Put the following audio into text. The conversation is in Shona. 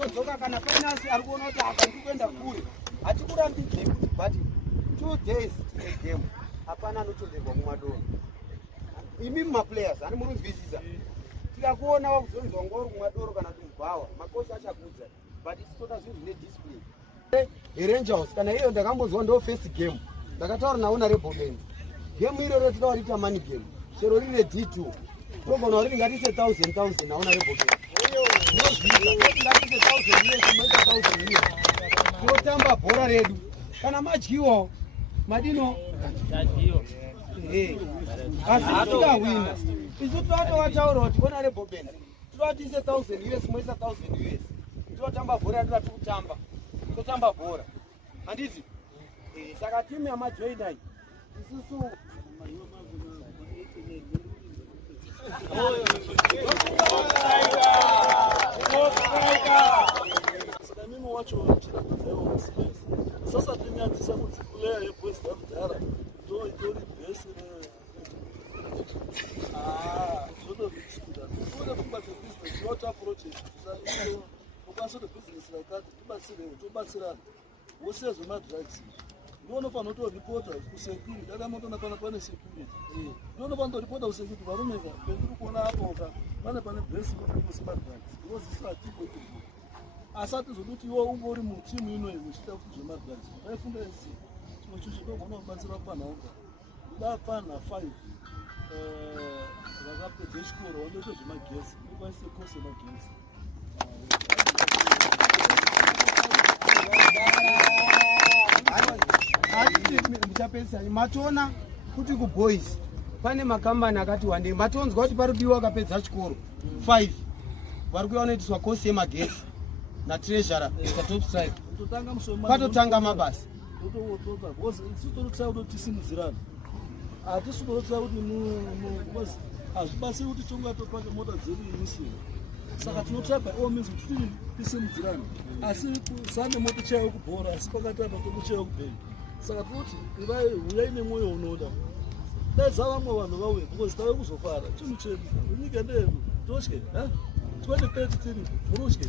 todzoka kana finance ari kuona kuti akandi kuenda kure hatikurambidzei but 2 days tine game hapana anotonderwa kumadoro imi maplayers ani murunzwisisa tikakuona wakuzonzwa ngori kumadoro kana kuti mugwawa makocha achakudza but isitoda zvinhu zvine discipline Rangers kana iyo ndakambozwa ndo first game ndakataura nawo na Rebellion game iroro tinoda kuita money game chero rine D2 togona kuti ngatise 1000 naona Rebellion tinotamba bhora redu kana madyiwo madino asi tikawina isu totovataura kuti ona Rebellion tinovatise 1000 US moisa 1000 US tinotamba bhora redu ratikutamba totamba bhora handiti saka timu yamajoinai isusu saka mimi wacho chiratidzaiwo sasa tinyadzisa kuti player yebwest yakudhara ndo itori bhesi zvotovisikuda tikuda pfungwa dzebusiness not approach ukwanisa kuti business rakati tibatsirewo tobatsirana wosezvo madrugs ndinofanira kutoripota kusecurity dakamotoona pana pane security ndinofanira kutoripota kusecurity varomeka pendiri kuona apoka pane bhesi kuti madrugs because hatiko asi atizoti iwo unge uri mutimu inoyi uchiita kuti zvemadrugs vaifunga isi chimwe chicho ndogona kubatsira panhauka ndapana 5 vakapedza chikoro vandoita zvemagesi ndokwanise kosi yemagesi muchapesani matoona kuti kuboys pane makambani akati wandei matonzwa kuti parudiwa akapedza chikoro 5 vari kuya vanoitiswa kosi yemagesi natreasurer top strike patotanga mabasa tototsa kuti tisimudzirana hatisi kutotsa kuti hazvibatsiri kuti tongatopaka mota dzedu inisini saka tinotsvaga all means kuti tisimudzirana asi kusane moto chaiyo kubhora asi pakati apa tokuchaiyo kubhengi saka toti ivai huyai nemwoyo unoda daidza vamwe vanhu vauye because tave kuzofara chinhu chedu nyika ndeyedu totye 2033 murutye